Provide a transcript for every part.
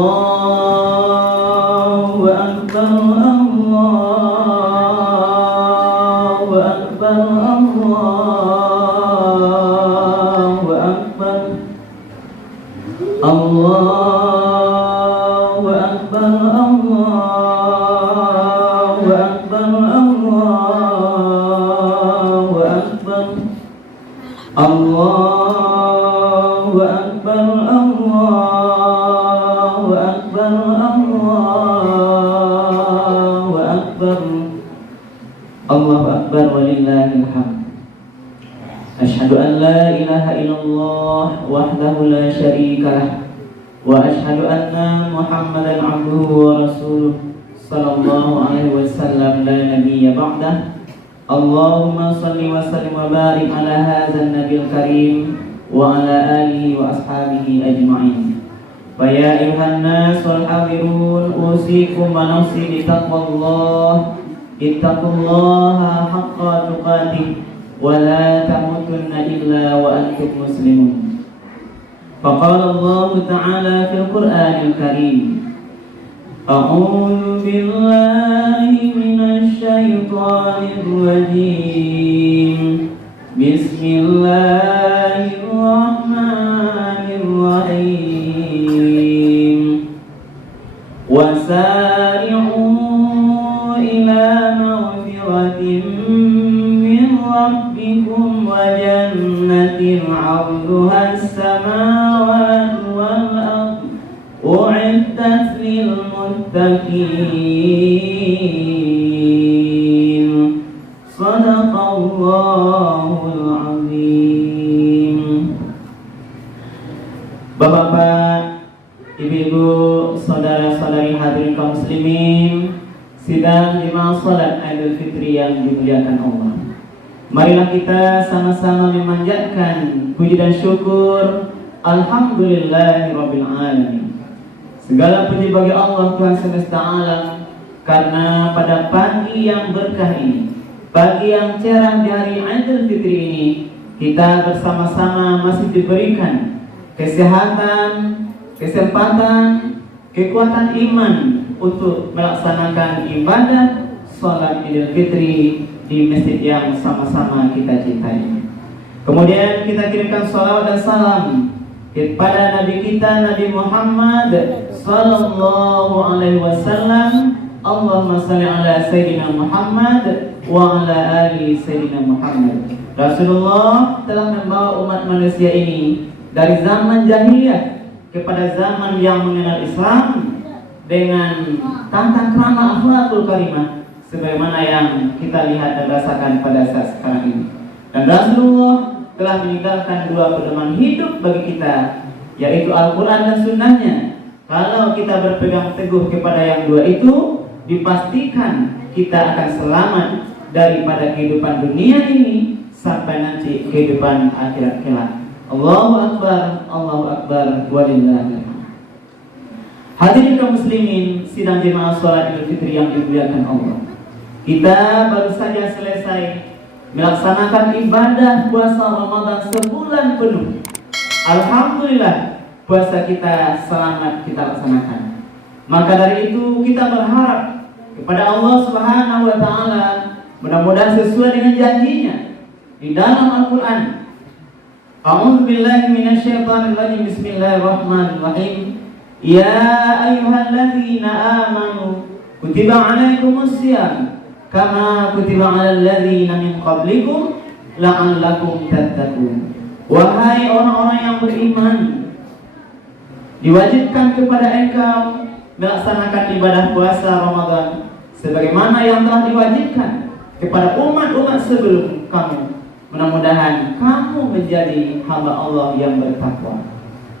Allahu Akbar, Allahu Akbar, Allahu Akbar, Allahu Akbar, Allahu Akbar, Allahu Akbar, Allahu Akbar, Allahu Akbar, Allahu Akbar, Allahu Akbar, walillahil hamd. Asyhadu an la ilaha illallah wahdahu la syarika lah, wa asyhadu anna Muhammadan abduhu wa rasuluh sallallahu alaihi wasallam la nabiyya ba'dah. Allahumma salli wa sallim wa barik ala hadzal nabiyil karim wa ala alihi wa ashabihi ajma'in. Fa ya ayuhan nas wal hadirun, usikum wa nafsi bi taqwallah. Ittaqullaha haqqa tuqatih wa la tamutunna illa wa antum muslimun. Faqala Allah ta'ala fil Qur'anil Karim, A'udzu billahi minasy syaithanir rajim. Bismillahirrahmanirrahim. Wasari'u ila maghfiratin min rabbikum wa jannatin 'arduha as-samawati wal ardh u'iddat lil muttaqin. Shadaqallahul azim. Bapak-bapak, ibu-ibu, saudara-saudari hadirin kaum muslimin, sidang jemaah salat Idul Fitri yang dimuliakan Allah. Marilah kita sama-sama memanjatkan puji dan syukur alhamdulillahirabbil alamin. Segala puji bagi Allah Tuhan semesta alam, karena pada pagi yang berkah ini, pagi yang cerah di hari Idul Fitri ini, kita bersama-sama masih diberikan kesehatan, kesempatan, kekuatan iman untuk melaksanakan ibadah sholat Idul Fitri di masjid yang sama-sama kita cintai. Kemudian kita kirimkan sholawat dan salam kepada Nabi kita, Nabi Muhammad sallallahu alaihi wasallam. Allahumma shalli ala Sayyidina Muhammad wa ala ali Sayyidina Muhammad. Rasulullah telah membawa umat manusia ini dari zaman jahiliyah kepada zaman yang mengenal Islam dengan tata krama akhlakul karimah sebagaimana yang kita lihat dan rasakan pada saat sekarang ini. Dan Rasulullah telah meninggalkan dua pedoman hidup bagi kita, yaitu Al-Quran dan Sunnahnya. Kalau kita berpegang teguh kepada yang dua itu, dipastikan kita akan selamat daripada kehidupan dunia ini sampai nanti kehidupan akhirat kelak. Allahu Akbar, Allahu Akbar, walillahil hamd. Hadirin kaum muslimin, sidang jemaah salat Idul Fitri yang dimuliakan Allah. Kita baru saja selesai melaksanakan ibadah puasa Ramadan sebulan penuh. Alhamdulillah, puasa kita selamat kita laksanakan. Maka dari itu kita berharap kepada Allah Subhanahu wa taala, mudah-mudahan sesuai dengan janjinya di dalam Al-Qur'an. A'udzu billahi minasyaitonir rajim. Bismillahirrahmanirrahim. Ya ayyuhalladzina amanu kutiba 'alaikumusiyam kama kutiba 'alal ladzina min qablikum la'allakum tattaqun. Wahai orang-orang yang beriman, diwajibkan kepada engkau melaksanakan ibadah puasa Ramadan sebagaimana yang telah diwajibkan kepada umat-umat sebelum kamu. Mudah-mudahan kamu menjadi hamba Allah yang bertakwa.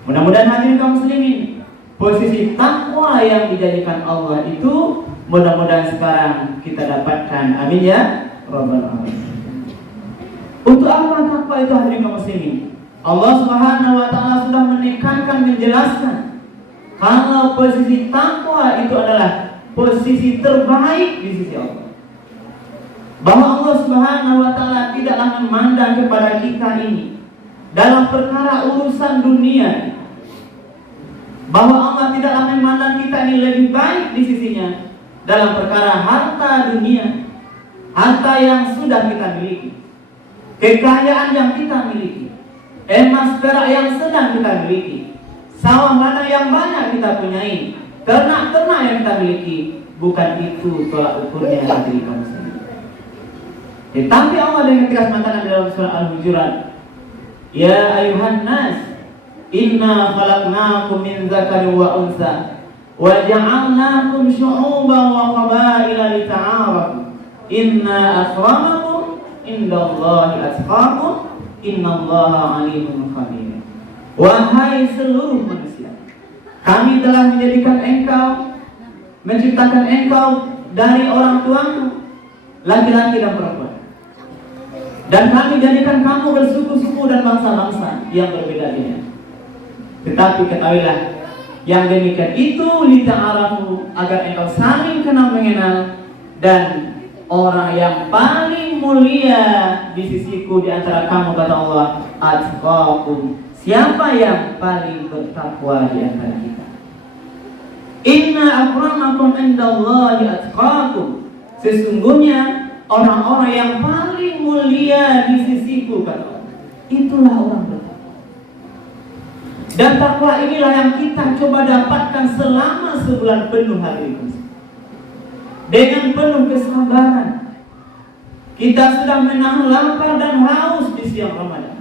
Mudah-mudahan hadirin kaum muslimin, posisi takwa yang dijadikan Allah itu mudah-mudahan sekarang kita dapatkan. Amin ya rabbal alamin. Untuk apa takwa itu hadirin kaum muslimin? Allah Subhanahu wa taala sudah menekankan, menjelaskan kalau posisi takwa itu adalah posisi terbaik di sisi Allah. Bahwa Allah Subhanahu wa taala tidaklah memandang kepada kita ini dalam perkara urusan dunia, bahwa Allah tidaklah memandang kita ini lebih baik di sisinya dalam perkara harta dunia, harta yang sudah kita miliki, kekayaan yang kita miliki, emas perak yang sedang kita miliki, sawah ladang yang banyak kita punyai, ternak-ternak yang kita miliki. Bukan itu tolak ukurnya diri kamu sendiri. Tetapi Allah dengan tegas mengatakan dalam surah Al-Hujurat, ya ayuhan nas, inna khalaqnakum min dzakarin wa unsa wa ja'alnakum syu'uban wa qabaila lita'arafu inna akramakum indallahi atqakum innallaha alimun khabir. Wahai seluruh manusia, kami telah menjadikan engkau, menciptakan engkau dari orang tuamu, laki-laki dan perempuan, dan kami jadikan kamu bersuku-suku dan bangsa-bangsa yang berbeda-beda. Tetapi ketahuilah, yang demikian itu lita'arafu, agar engkau saling kenal mengenal, dan orang yang paling mulia di sisiku di antara kamu, kata Allah, atqakum, siapa yang paling bertakwa di antara kita. Inna akramakum indallahi atqakum, sesungguhnya orang-orang yang paling mulia di sisiku, kata Allah, itulah orang bertakwa. Dan takwa inilah yang kita coba dapatkan selama sebulan penuh hari ini. Dengan penuh kesabaran, kita sudah menahan lapar dan haus di siang Ramadan.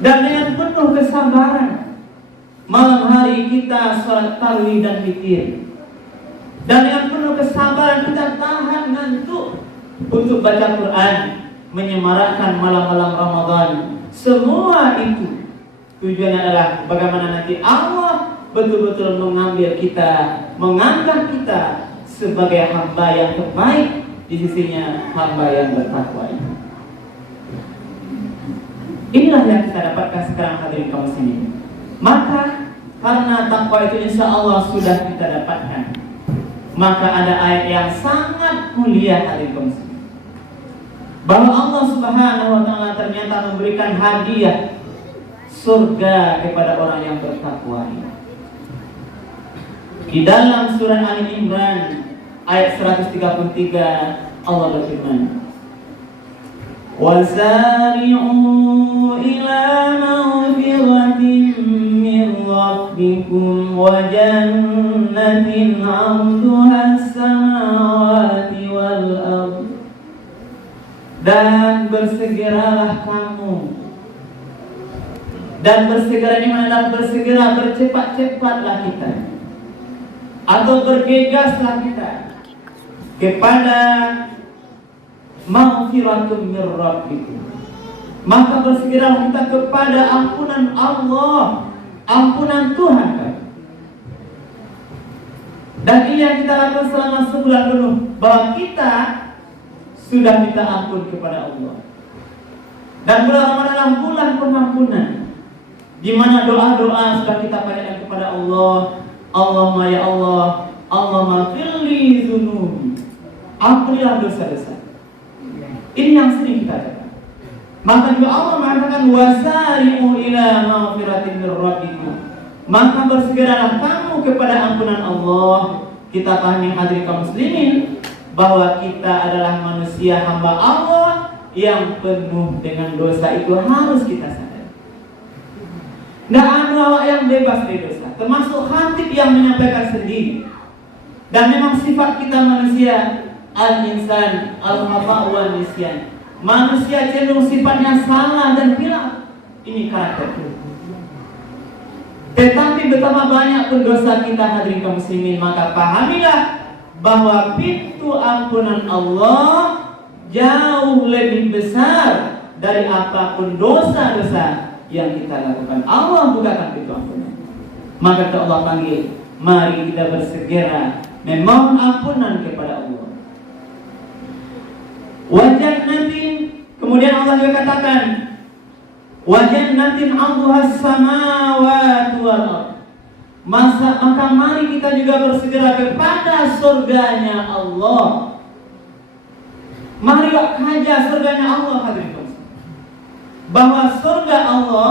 Dan dengan penuh kesabaran, malam hari kita sholat tarawih dan witir. Dan dengan penuh kesabaran kita tahan ngantuk untuk baca Quran, menyemarakkan malam-malam Ramadan. Semua itu tujuannya adalah bagaimana nanti Allah betul-betul mengambil kita, mengangkat kita sebagai hamba yang terbaik di sisinya, hamba yang bertakwa itu. Inilah yang kita dapatkan sekarang, hadirin kaum muslimin. Maka karena takwa itu insya Allah sudah kita dapatkan, maka ada ayat yang sangat mulia, hadirin kaum muslimin, bahwa Allah Subhanahu wa taala ternyata memberikan hadiah surga kepada orang yang bertakwa. Di dalam surah Ali Imran ayat 133 Allah berfirman, wasari'u ila maghfiratin min rabbikum wa jannatin 'arduha as-samawati wal ardh, dan bersegeralah kamu. Dan bersegera ini adalah bersegera, bercepat-cepatlah kita, atau bergegaslah kita kepada maghfiratun min rabbikum. Maka bersegeralah kita kepada ampunan Allah, ampunan Tuhan kan? Dan ini yang kita lakukan selama sebulan penuh, bahwa kita sudah minta ampun kepada Allah. Dan bulan Ramadan adalah bulan pengampunan, di mana doa-doa sudah kita panjatkan kepada Allah. Allahumma ya Allah, Allahumma firli dzunubi, ampunilah dosa-dosa. Ini yang sering kita katakan. Maka juga Allah mengatakan wasari'u ila maghfiratin min rabbikum, maka bersegeralah kamu kepada ampunan Allah. Kita pahami, hadirin kaum muslimin, bahwa kita adalah manusia hamba Allah yang penuh dengan dosa. Itu harus kita sadari. Nggak ada awak yang bebas dari dosa, termasuk khatib yang menyampaikan sendiri. Dan memang sifat kita manusia, al-insan al-khata' wa nisyan, manusia cenderung sifatnya salah dan hilaf. Ini karakter. Tetapi betapa banyak pun dosa kita, hadirin kaum muslimin, maka pahamilah bahwa pintu ampunan Allah jauh lebih besar dari apapun dosa-dosa yang kita lakukan. Allah bukakan pintu ampunan. Maka Allah panggil, mari kita bersegera memohon ampunan kepada Allah. Wajannatin, kemudian Allah juga katakan, wajannatin 'arduha as-samawati wal ardh. Maka mari kita juga bersegera kepada surganya Allah. Mari kaja surganya Allah, hadirin, bahwa surga Allah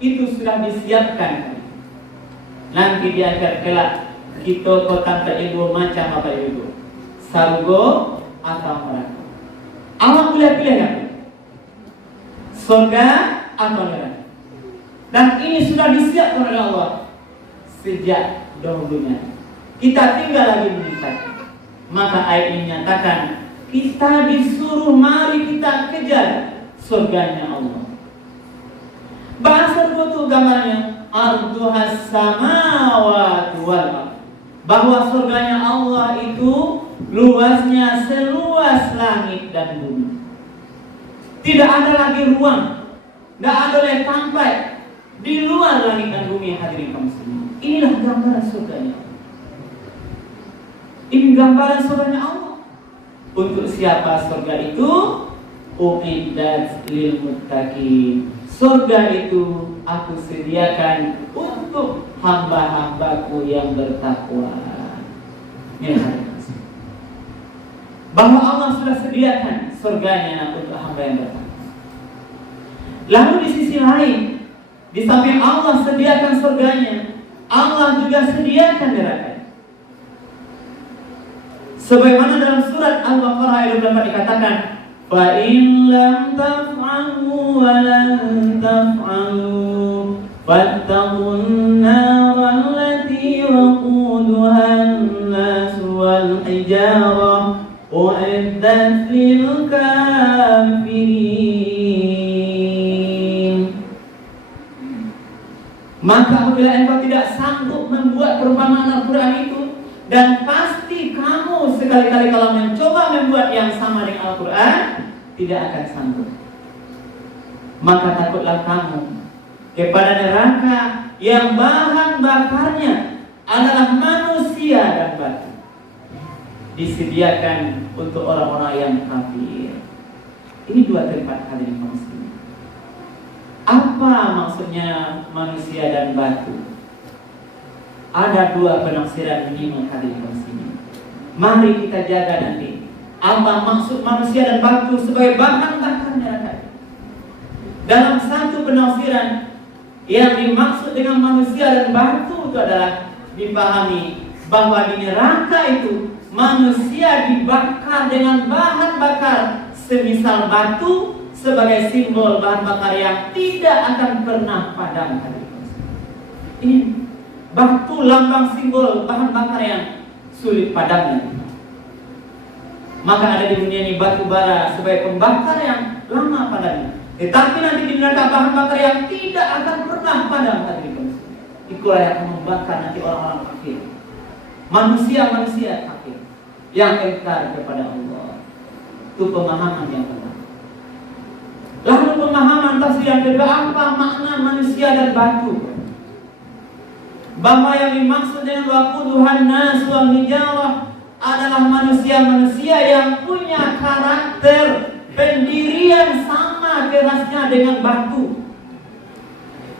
itu sudah disiapkan. Nanti di akhir kelak kita kota ilmu macam apa itu? Sarugo atau neraka? Awak pilih kan? Surga atau neraka? Dan ini sudah disiapkan oleh Allah sejak dahulunya. Kita tinggal lagi meminta. Maka ayat ini menyatakan kita disuruh mari kita kejar surganya Allah. Bahasa itu gambarnya arduhas samawati wal ardh. Bahwa surganya Allah itu luasnya seluas langit dan bumi. Tidak ada lagi ruang, tidak ada lagi sampai di luar langit dan bumi. Hadirin kaum muslimin, inilah gambaran surganya. Ini gambaran surganya Allah. Untuk siapa surga itu? Uiddat lil muttaqin. Surga itu aku sediakan untuk hamba-hambaku yang bertakwa. Ya, bahwa Allah sudah sediakan surganya untuk hamba yang bertakwa. Lalu di sisi lain, di samping Allah sediakan surganya, Allah juga sediakan neraka. Sebagaimana dalam surat Al-Baqarah ayat 24 dikatakan, fa in lam taf'alu wa lan taf'alu fattaqun nar allati waquduha an-nas wal hijarah u'iddat lil kafirin. Maka apabila engkau tidak sanggup membuat perumpamaan Al-Quran itu, dan pasti kamu sekali-kali kalau mencoba membuat yang sama dengan Al-Quran tidak akan sanggup, maka takutlah kamu kepada neraka yang bahan bakarnya adalah manusia dan batu, disediakan untuk orang-orang yang kafir. Ini dua tempat hadirin muslim. Apa maksudnya manusia dan batu? Ada dua penafsiran minimal hadirin muslimin. Mari kita jaga nanti apa maksud manusia dan batu sebagai bahan bakar neraka. Dalam satu penafsiran, yang dimaksud dengan manusia dan batu itu adalah dipahami bahwa di neraka itu manusia dibakar dengan bahan bakar semisal batu sebagai simbol bahan bakar yang tidak akan pernah padam. Ini batu lambang simbol bahan bakar yang sulit padamnya. Maka ada di dunia ini batu bara sebagai pembakar yang lama padamnya. Tetapi nanti di neraka bahan bakar yang tidak akan pernah padam. Itulah yang membakar nanti orang-orang kafir, manusia-manusia kafir yang ingkar kepada Allah. Itu pemahaman yang benar. Lalu pemahaman tafsir yang kedua, apa makna manusia dan batu? Bahwa yang dimaksud dengan waquduhan nas wal hijarah adalah manusia-manusia yang punya karakter pendirian sama kerasnya dengan batu.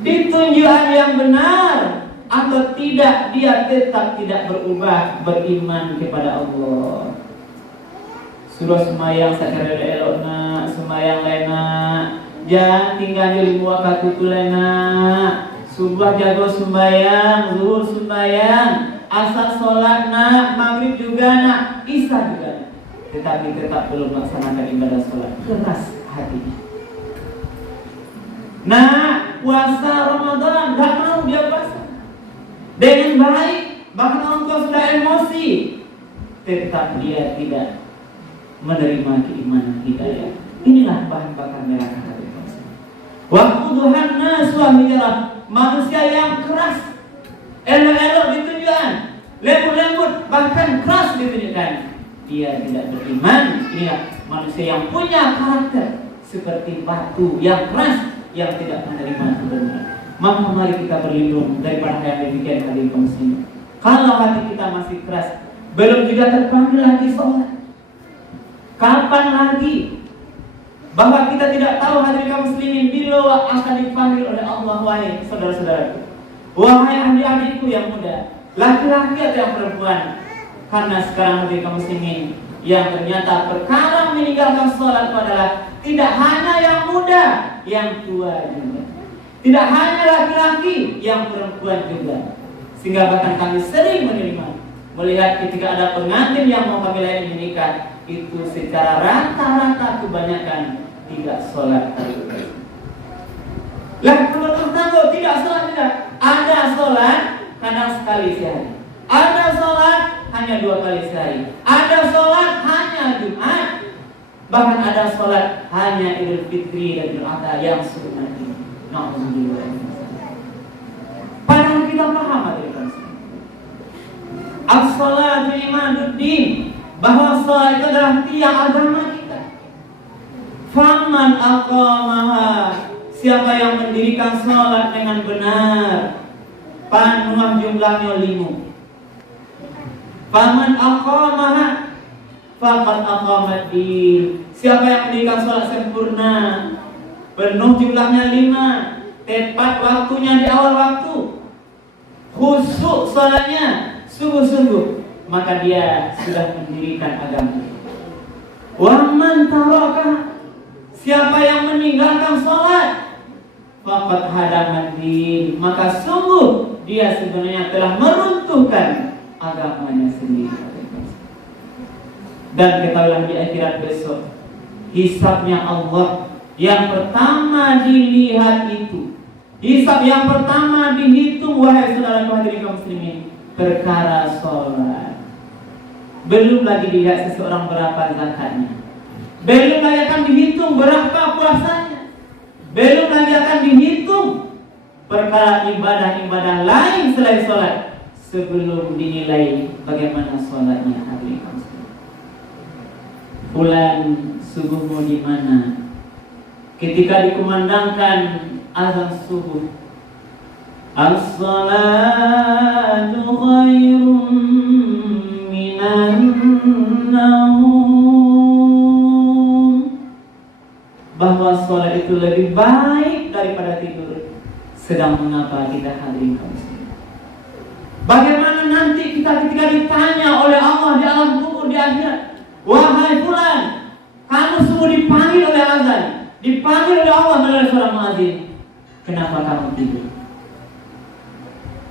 Di tunjukan yang benar atau tidak, dia tetap tidak berubah, beriman kepada Allah. Surah semayang sakara elokna, semayang lena, jangan tinggal di waktu itu lena. Subuh jago sembahyang, zuhur sembahyang, asar sholat nak, maghrib juga nak, isya juga. Tetapi tetap belum melaksanakan ibadah sholat. Keras hatinya. Nah, puasa Ramadan gak mau dia puasa dengan baik, bahkan orang tua sudah emosi, tetap dia tidak menerima keimanan hidayah. Inilah bahan bakar neraka hati. Waquduhan nas wal hijarah, manusia yang keras, elok-elok ditunjukkan, lembut-lembut, bahkan keras ditunjukkan. Dia tidak beriman. Inilah manusia yang punya karakter seperti batu yang keras, yang tidak menerima kebenaran. Maka mari kita berlindung daripada yang demikian hadirin muslimin. Kalau hati kita masih keras, belum juga terpanggil lagi sholat, kapan lagi? Bahwa kita tidak tahu hadirin kaum muslimin bila akan dipanggil oleh Allah. Wahai saudara-saudaraku, wahai adik-adikku yang muda, laki-laki atau yang perempuan, karena sekarang hadirin kaum muslimin yang ternyata perkara meninggalkan sholat adalah tidak hanya yang muda, yang tua juga, tidak hanya laki-laki, yang perempuan juga. Sehingga bahkan kami sering melihat ketika ada pengantin yang mau kami layani menikah, itu secara rata-rata kebanyakan tidak sholat tahajud. Lah menurut tanggo tidak sholat, tidak ada sholat kadang sekali sehari, ada sholat hanya 2 kali sehari, ada sholat hanya Jumat, bahkan ada sholat hanya Idul Fitri dan Idul Adha yang sunat ini. Alhamdulillah. Padahal kita paham as-salatu imaduddin, bahwa salat itu adalah tiang agama kita. Faman aqamaha, siapa yang mendirikan salat dengan benar, panuh jumlahnya 5. Faman aqamaha faqad aqamad-din, siapa yang mendirikan salat sempurna, penuh jumlahnya 5, tepat waktunya di awal waktu, khusyuk salatnya, sungguh-sungguh, maka dia sudah mendirikan agama. Wa man taraka, siapa yang meninggalkan salat, faqad hadamad-din, maka sungguh dia sebenarnya telah meruntuhkan agamanya sendiri. Dan ketahuilah di akhirat besok, hisabnya Allah yang pertama dilihat itu, hisab yang pertama dihitung, wahai saudara hadirin kaum muslimin, perkara sholat. Belum lagi dilihat seseorang berapa zakatnya, belum lagi akan dihitung berapa puasanya, belum lagi akan dihitung perkara ibadah-ibadah lain selain sholat, sebelum dinilai bagaimana sholatnya. Hadirin kaum muslimin, bulan subuhmu di mana? Ketika dikumandangkan azan subuh, as-salatu khairum minan naum, bahwa salat itu lebih baik daripada tidur. Sedang mengapa kita hadirin kaum muslimin? Bagaimana nanti kita ketika ditanya oleh Allah di alam kubur di akhirat, wahai fulan, kamu semua dipanggil oleh azan, dipanggil oleh Allah melalui suara muadzin, kenapa kamu tidur?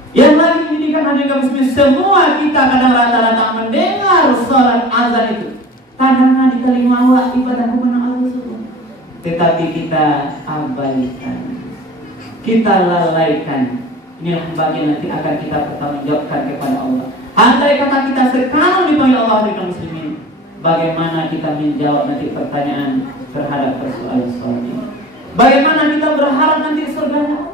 Yang lagi pendidikan hadirin kaum muslimin, semua kita kadang rata-rata mendengar salat azan itu, kadang di telinga awak ibadah kepada Allah Subhanahu, tetapi kita abaikan, kita lalaikan. Inilah bagian nanti akan kita pertanggungjawabkan kepada Allah. Andai kata kita sekarang dipanggil Allah hadirin kaum muslimin, bagaimana kita menjawab nanti pertanyaan terhadap persoalan salat ini? Bagaimana kita berharap nanti surga?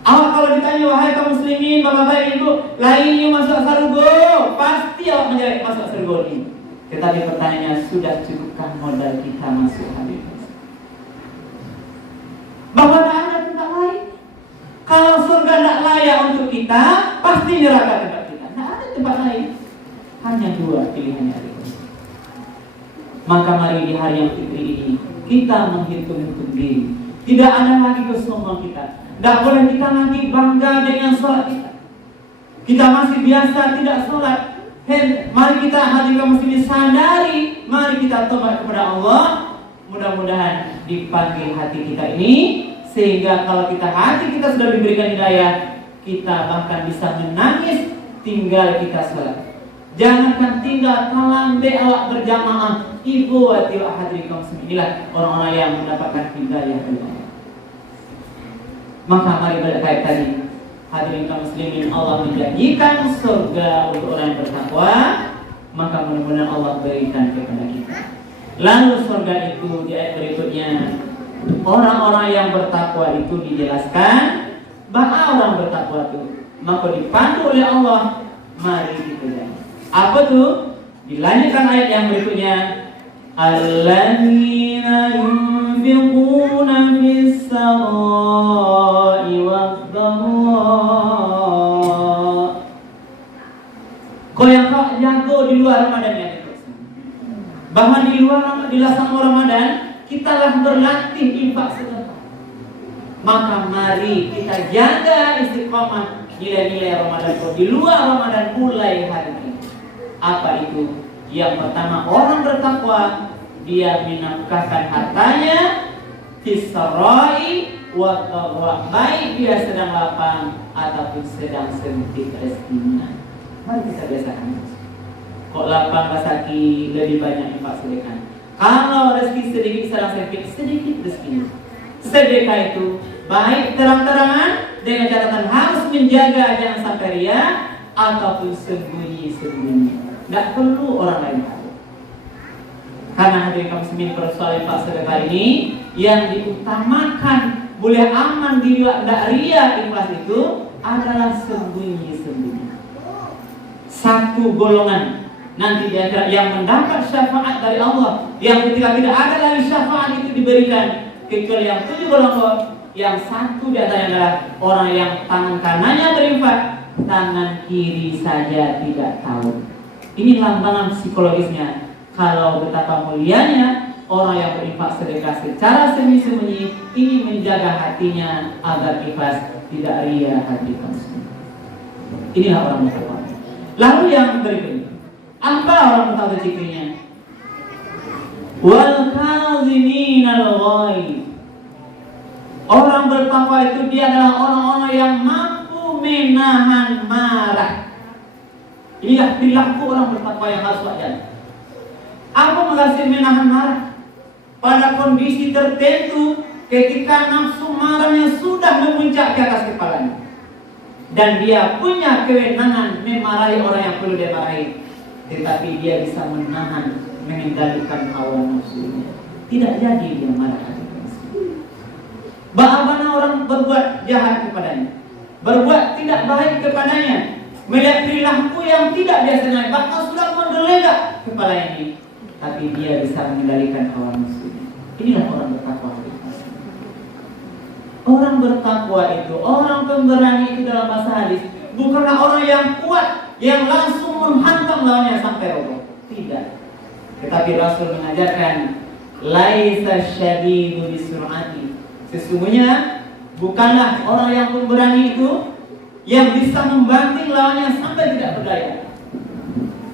Awak kalau ditanya, wahai kaum muslimin, bapak-bapak ibu, lainnya masuk surga, pasti awak menjawab masuk surga ini. Tetapi pertanyaannya, sudah cukupkah modal kita masuk hadirin? Bahwa tidak ada tempat lain. Kalau surga tidak layak untuk kita, pasti neraka tempat kita. Tidak ada tempat lain. Hanya 2 pilihannya. Maka mari di hari yang fitri ini kita menghitung-hitung diri. Tidak ada lagi kesombongan kita. Tidak boleh kita lagi bangga dengan sholat kita. Kita masih biasa tidak sholat. Mari kita hadirin kaum muslimin sadari, mari kita tobat kepada Allah. Mudah-mudahan dipanggil hati kita ini, sehingga kalau hati kita sudah diberikan hidayah, kita bahkan bisa menangis tinggal kita sholat. Jangankan tinggal talambe awak berjamaah, ibu wa hadirin kaum muslimin, inilah orang-orang yang mendapatkan hidayah dari Allah. Maka mari berkait tadi, hadirin kaum muslimin, Allah menjanjikan surga untuk orang yang bertakwa, maka mudah-mudahan Allah berikan kepada kita. Lalu surga itu di ayat berikutnya, orang-orang yang bertakwa itu dijelaskan bahwa orang bertakwa itu maka dipandu oleh Allah, mari dikejar. Apa tuh? Dilanjutkan ayat yang berikutnya, alladzina yunfiquna fis-sarai wad-dharra. Kau yang jago di luar Ramadan ya. Bahwa di luar Ramadan kita lah berlatih infak sedekah. Maka mari kita jaga istiqomah nilai-nilai Ramadan di luar Ramadan mulai hari ini. Apa itu? Yang pertama, orang bertakwa dia menafkahkan hartanya fissarai wa taqwa, baik dia sedang lapang ataupun sedang sempit rezekinya. Mari kita biasakan. Kok lapang rezeki lebih banyak infak sedekah. Kalau rezeki sedikit sedang sempit, sedikit rezekinya. Sedekah itu baik terang-terangan dengan catatan harus menjaga jangan sampai ria ataupun sembunyi-sembunyi. Tidak perlu orang lain tahu. Karena hadirin kaum muslimin persoalan infak sedekah ini yang diutamakan boleh aman tidak ria ikhlas itu adalah sembunyi-sembunyi. Satu golongan nanti di akhirat yang mendapat syafaat dari Allah, yang ketika tidak ada lagi syafaat itu diberikan kecuali yang 7 golongan. Yang satu di antaranya adalah orang yang tangan kanannya berinfak, tangan kiri saja tidak tahu. Ini lambangan psikologisnya. Kalau betapa mulianya orang yang berinfak sedekah secara sembunyi-sembunyi, ini menjaga hatinya agar ikhlas, tidak ria hati konsumen. Inilah orang bertakwa. Lalu yang berikutnya, apa orang bertakwa cirinya? Wal kaziminal ghaidh. Orang bertakwa itu dia adalah orang-orang yang mampu menahan marah. Inilah perilaku orang bertakwa yang harus wajar. Apa menghasilkan menahan marah? Pada kondisi tertentu ketika nafsu marahnya sudah memuncak ke atas kepalanya dan dia punya kewenangan memarahi orang yang perlu dia marahi, tetapi dia bisa menahan, mengendalikan hawa nafsunya, tidak jadi dia marah hati. Bagaimana orang berbuat jahat kepadanya, berbuat tidak baik kepadanya, melihat perilaku yang tidak biasanya, bahkan sudah mendelegak kepala ini, tapi dia bisa mengendalikan hawa nafsunya. Inilah orang bertakwa. Orang bertakwa itu, orang pemberani itu dalam bahasa hadis bukanlah orang yang kuat yang langsung menghantam lawannya sampai roboh. Tidak. Tetapi Rasul mengajarkan laisa syadidu bisur'ati. Sesungguhnya bukanlah orang yang pemberani itu yang bisa membanting lawannya sampai tidak berdaya.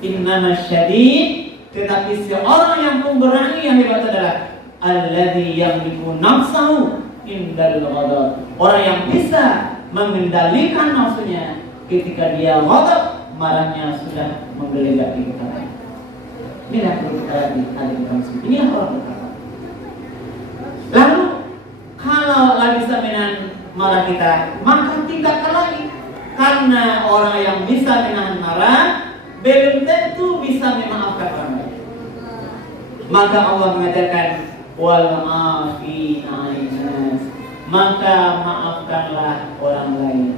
Innama syadid, tetapi seorang yang pemberani yang hebat adalah alladzi yamliku nafsahu indal ghadab. Orang yang bisa mengendalikan nafsunya ketika dia ghadab, marahnya sudah menggelegar di kepala. Inilah inilah orang bertakwa. Lalu kalau lagi bisa menahan marah kita, maka tingkatkan lagi. Karena orang yang bisa menahan marah belum tentu bisa memaafkan orang lain. Maka Allah mengajarkan wal afina 'anil, maka maafkanlah orang lain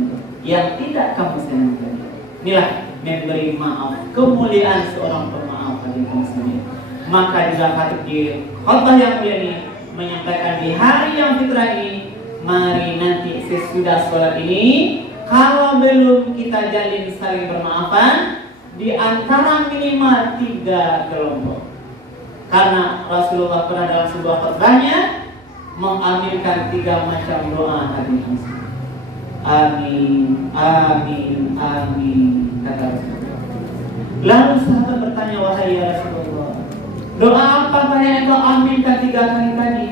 yang tidak kamu senangi. Inilah memberi maaf, kemuliaan seorang pemaaf bagi muslimin. Maka juga patut di khutbah yang mulia ini menyampaikan di hari yang fitrah ini, mari nanti sesudah sholat ini, kalau belum kita jalin saling bermaafan di antara minimal 3 kelompok. Karena Rasulullah pernah dalam sebuah khutbahnya mengaminkan 3 macam doa hati muslim. Amin, amin, amin, kata Rasulullah. Lalu sahabat bertanya, wahai ya Rasulullah, doa apakah yang kau aminkan 3 kali tadi?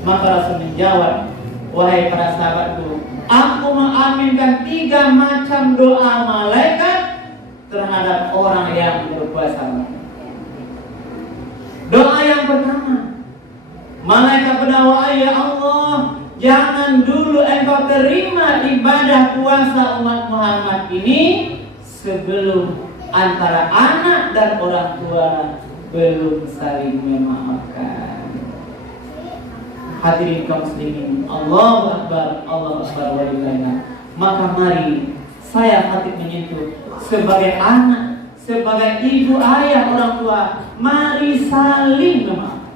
Maka Rasul menjawab, wahai para sahabatku, aku mengaminkan 3 macam doa malaikat terhadap orang yang berpuasa. Doa yang pertama, malaikat berdoa, ya Allah, jangan dulu engkau terima ibadah puasa umat Muhammad ini sebelum antara anak dan orang tua belum saling memaafkan. Hadirin kaum muslimin, Allahu Akbar, Allahu Akbar walillahilhamd. Maka mari saya khatib menyentuh sebagai anak, sebagai ibu, ayah, orang tua, mari saling memaafkan.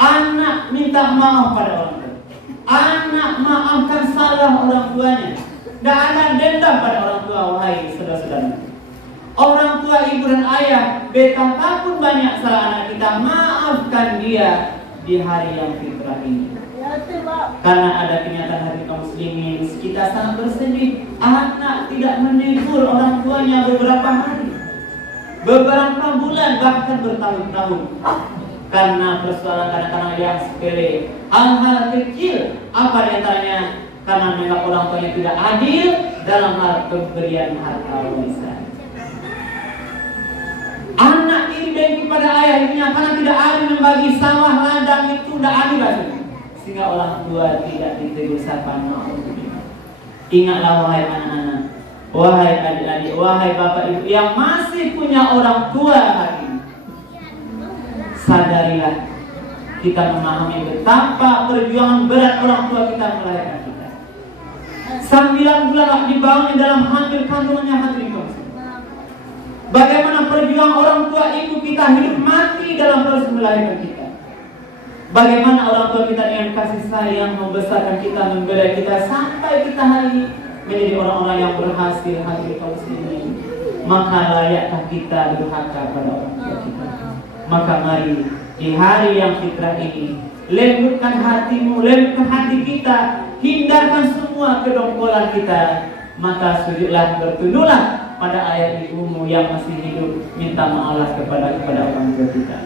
Anak minta maaf pada orang tua, anak maafkan salah orang tuanya. Tidak ada dendam pada orang tua, wahai saudara-saudara. Orang tua, ibu dan ayah, betapapun banyak salah anak kita, maafkan dia di hari yang fitrah ini. Karena ada kenyataan hati kaum muslimin, kita sangat bersedih. Anak tidak menegur orang tuanya beberapa hari, beberapa bulan, bahkan bertahun-tahun. karena persoalan kadang-kadang yang sepele, hal-hal kecil. Apa diantaranya? Karena menganggap orang tuanya tidak adil dalam hal pemberian harta warisan. Anak ini dengki pada ayah ibunya karena tidak adil membagi sawah ladang, itu tidak adil rasanya. Sehingga orang tua tidak ditegur sapa. Ingatlah wahai anak-anak, wahai adik-adik, wahai bapak ibu yang masih punya orang tua hari ini, sadarilah kita memahami betapa perjuangan berat orang tua kita melahirkan kita. 9 bulan dibangun dalam hamil kandungannya hati kita. Bagaimana perjuangan orang tua ibu kita hidup mati dalam proses melahirkan kita. Bagaimana orang tua kita dengan kasih sayang membesarkan kita, membela kita sampai kita hari ini menjadi orang-orang yang berhasil hadir kaum muslimin. Maka layakkah kita durhaka pada orang tua kita? Maka mari di hari yang fitrah ini, lembutkan hatimu, lembutkan hati kita, hindarkan semua kedongkolan kita. Maka sujudlah, bertunduklah pada ayah ibumu yang masih hidup, minta maaf kepada orang tua kita.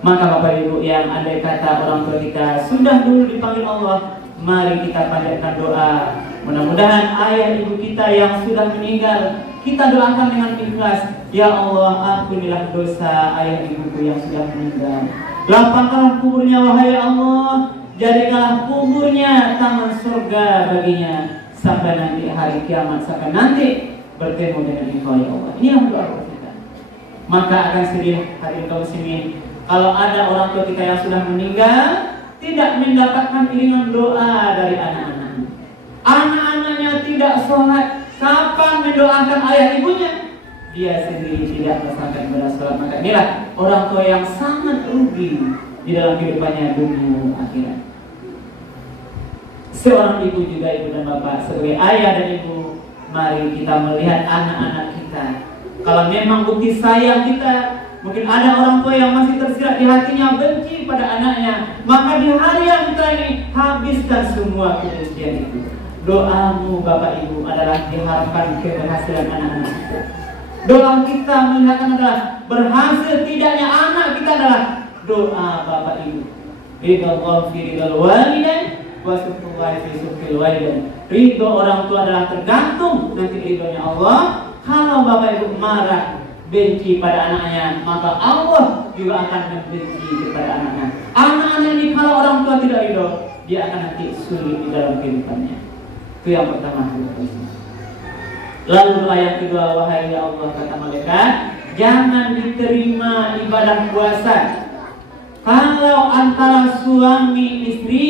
Maka Bapak Ibu yang andai kata orang tua kita sudah dulu dipanggil Allah, mari kita panjatkan doa. Mudah-mudahan ayah ibu kita yang sudah meninggal, kita doakan dengan ikhlas. Ya Allah, ampunilah dosa ayah ibuku yang sudah meninggal. Lapangkanlah kuburnya wahai Allah, jadikanlah kuburnya taman surga baginya sampai nanti hari kiamat, sampai nanti bertemu dengan Engkau ya Allah. Inilah doa kita. Maka akan sedih hati kaum muslimin kalau ada orang tua kita yang sudah meninggal tidak mendapatkan iringan doa dari anak-anaknya. Anak-anaknya tidak sholat, kapan mendoakan ayah ibunya? Dia sendiri tidak melaksanakan ibadah sholat. Maka inilah orang tua yang sangat rugi di dalam kehidupannya dunia akhirat. Seorang ibu juga, ibu dan bapak, sebagai ayah dan ibu, mari kita melihat anak-anak kita. Kalau memang bukti sayang kita, mungkin ada orang tua yang masih tersirat di hatinya benci pada anaknya, maka di hari yang kita ini habiskan semua kebencian itu. Doamu Bapak Ibu adalah diharapkan keberhasilan anak-anak kita. Doa kita melihatkan adalah berhasil tidaknya anak kita adalah doa Bapak Ibu. Ridho fi ridhal walidain wa sukhtullahi fi sukhtil walidain. Ridho orang tua adalah tergantung nanti ridhonya Allah. Kalau Bapak Ibu marah, benci pada anaknya, maka Allah juga akan membenci kepada anaknya. Anak-anak ini kalau orang tua tidak ridho, dia akan nanti sulit di dalam kehidupannya. Itu yang pertama. Lalu doa yang kedua, wahai ya Allah, kata malaikat, jangan diterima ibadah puasa kalau antara suami istri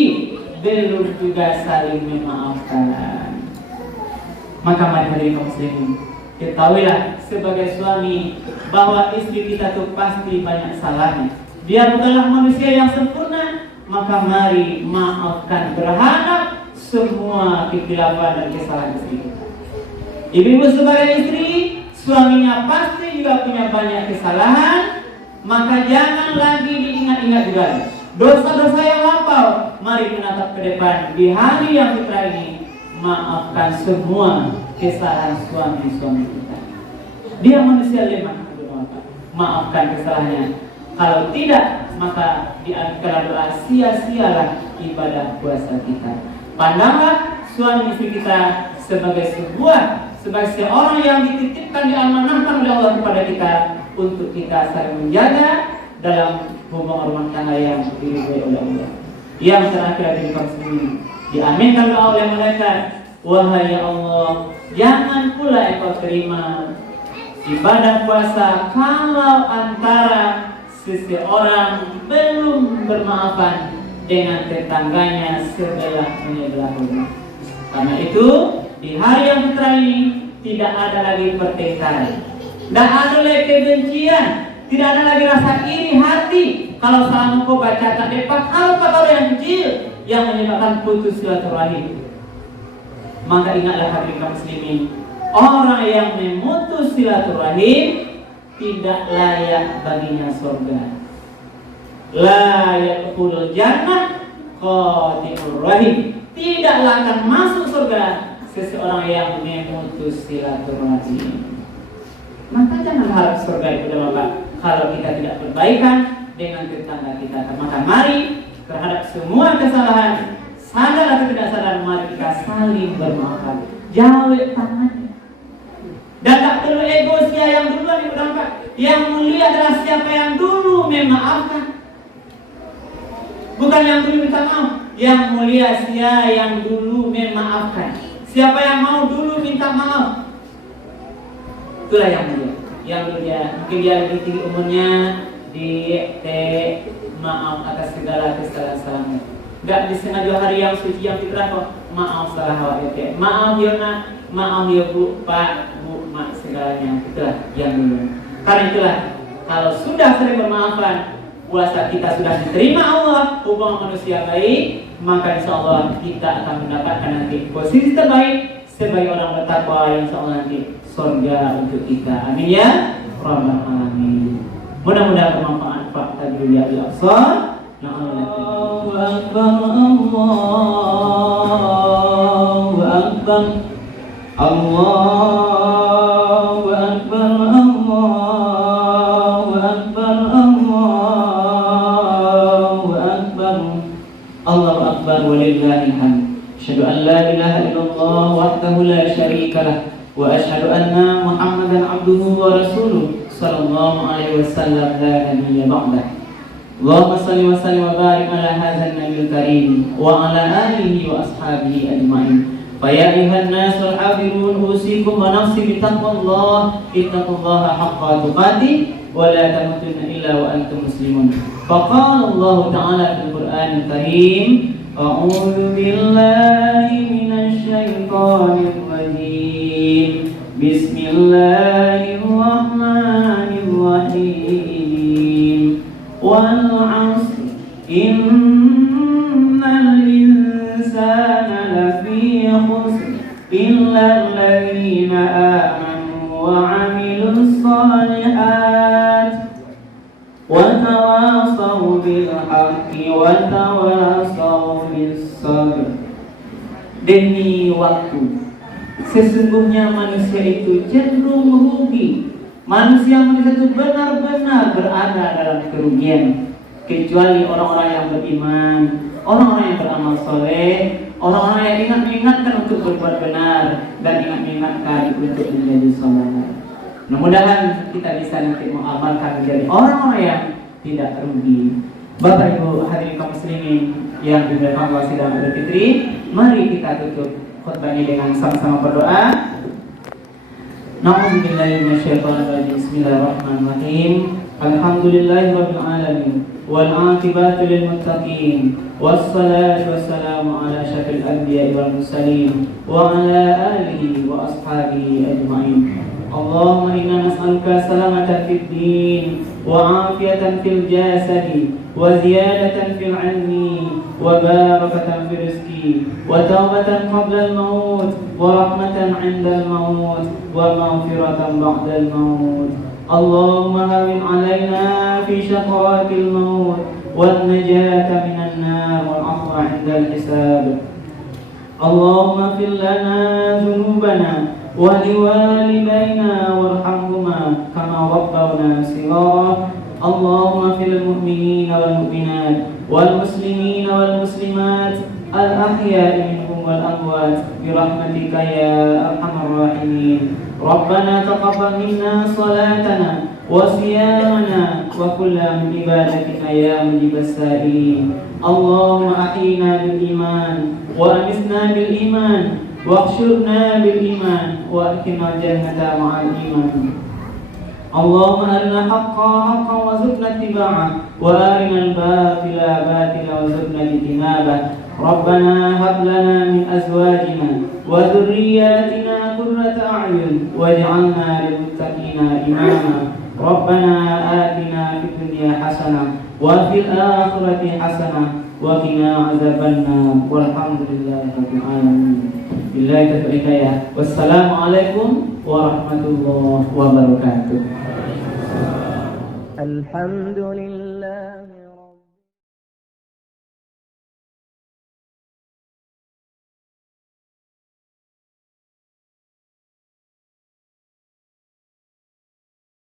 belum juga saling memaafkan. Maka mari hadirin kaum muslimin, ketahuilah sebagai suami bahwa istri kita tuh pasti banyak salahnya. Dia bukanlah manusia yang sempurna, maka mari maafkan, berharap semua kekhilafan dan kesalahan istri kita. Ibu-ibu sebagai istri, suaminya pasti juga punya banyak kesalahan, maka jangan lagi diingat-ingat juga dosa-dosa yang lampau. Mari menatap ke depan di hari yang fitrah ini, maafkan semua kesalahan suami-suami kita. Dia manusia lemah, maafkan kesalahannya. Kalau tidak, maka diantara doa sia-sialah ibadah puasa kita. Pandanglah suami istri kita sebagai seorang yang dititipkan, diamanahkan oleh Allah kepada kita untuk kita saling menjaga dalam hubungan rumah tangga yang diridhoi oleh Allah. Yang terakhir dari kaum muslimin, diaminkan doa oleh malaikat, wahai ya Allah, jangan pula Engkau terima ibadah puasa kalau antara seseorang belum bermaafan dengan tetangganya sebelah rumah. Karena itu di hari yang fitrah ini tidak ada lagi pertengkaran, tidak ada lagi kebencian, tidak ada lagi rasa iri hati. Kalau salah kau baca tak dapat apa kalau yang kecil yang menyebabkan putus silaturahim. Maka ingatlah hadirin kaum muslimin, orang yang memutus silaturahim tidak layak baginya surga. La yadkhulul jannah qati'ur rahim. Tidaklah akan masuk surga seseorang yang memutus silaturahim. Maka jangan harap surga itu Bapak kalau kita tidak berbaikan dengan tetangga kita. Maka mari terhadap semua kesalahan, sadar atau tidak sadar, mari kita saling bermaafkan. Jauh tangannya. Dan tak perlu ego yang duluan yang berdampak. Yang mulia adalah siapa yang dulu memaafkan, bukan yang dulu minta maaf. Yang mulia siapa yang dulu memaafkan. Siapa yang mau dulu minta maaf, itulah yang mulia. Yang mulia mungkin dia lebih tinggi umurnya, di maaf atas segala kesalahan-kesalahannya. Enggak di setengah 2 hari yang suci yang fitrah kok maaf salah awak ya. Maaf ya nak, maaf ya bu, pak, bu, mak, segalanya. Itulah yang dulu. Karena itulah kalau sudah sering bermaafan, puasa kita sudah diterima Allah, hubungan manusia baik, maka insya Allah kita akan mendapatkan nanti posisi terbaik sebagai orang bertakwa, yang insya Allah nanti surga untuk kita. Amin ya Rabbal alamin. Mudah-mudahan bermanfaat Pak Tajul ya al-Aqsa. Allahu Akbar, Allahu Akbar, Allahu Akbar, Allahu Akbar, Allahu Akbar, Allahu Akbar, walillahil hamd. Asyhadu an la ilaha illallah wahdahu la syarika lah, wa asyhadu anna Muhammadan abduhu wa rasuluh sallallahu alaihi wasallam la nabiyya ba'dah. Allahumma salli wa sallim wa barik ala hadzal nabiyil karim wa ala alihi wa ashabihi ajma'in. Fa ya ayyuhan nasul hadirun usikum wa nafsi bi taqwallah, ittaqullaha haqqa tuqatih wa la tamutunna illa wa antum muslimun. Fa qala Allah ta'ala fil Qur'anil karim, a'udzu billahi minasy syaithanir rajim. Bismillahirrahmanirrahim. Wal 'asr innal insana lafi khusr illa alladziina aamanu wa 'amilus shalihat wa tawassaw bil haqqi wa tawassaw bis sabr. Demi waktu, sesungguhnya manusia itu cenderung merugi. Manusia itu benar-benar berada dalam kerugian, kecuali orang-orang yang beriman, orang-orang yang beramal soleh, orang-orang yang ingat mengingatkan untuk berbuat benar dan ingat mengingatkan untuk menjadi soleh. Mudah-mudahan kita bisa nanti mengamalkan menjadi orang-orang yang tidak rugi. Bapak Ibu hadirin kaum muslimin yang dimuliakan Allah sidang Idul Fitri, mari kita tutup khutbah ini dengan sama-sama berdoa. Na'udzubillahi minasyaitonir rajim. Bismillahirrahmanirrahim. Alhamdulillahirabbil alamin wal 'aqibatu lil muttaqin wassalatu wassalamu ala asyrafil anbiya'i wal mursalin wa ala alihi wa ashabihi ajma'in. Allahumma inna nas'aluka salamatan fid din wa 'afiyatan fil jasadi wa ziyadatan fil 'ilmi wa barakatan fil rizqi wa taubatan qabla al-maut wa rahmatan 'inda al-maut wa maghfiratan ba'da al-maut. Allahumma hawwin 'alaina fi syaqawatil maut wan najata minan nar wal 'afwa 'inda al-hisab. Allahumma fil lana dhunubana wa liwalidayna warhamhuma kama rabbawna shighara. Allahumma fil mu'minina wal mu'minat wal muslimina wal muslimat al ahya'i minhum wal amwat bi rahmatika ya arhamar rahimin. Rabbana taqabbal minna salatana wa siyamana wa kulla min ibadatika ya mujibas sa'ilin. Allahumma ahyina bil iman wa amisna bil iman واحشرنا بالإيمان وأدخلنا الجنة مع الإيمان. اللهم أرنا حقا حقا وارزقنا اتباعه وأرنا الباطل باطلا وارزقنا اجتنابه. ربنا هب لنا من أزواجنا وذرياتنا قرة أعين واجعلنا للمتقين إماما. ربنا آتنا في الدنيا حسنة وفي الآخرة حسنة وقنا عذاب النار والحمد لله رب العالمين. Billahi taufiq hidayah. Wassalamualaikum warahmatullahi wabarakatuh. Alhamdulillah.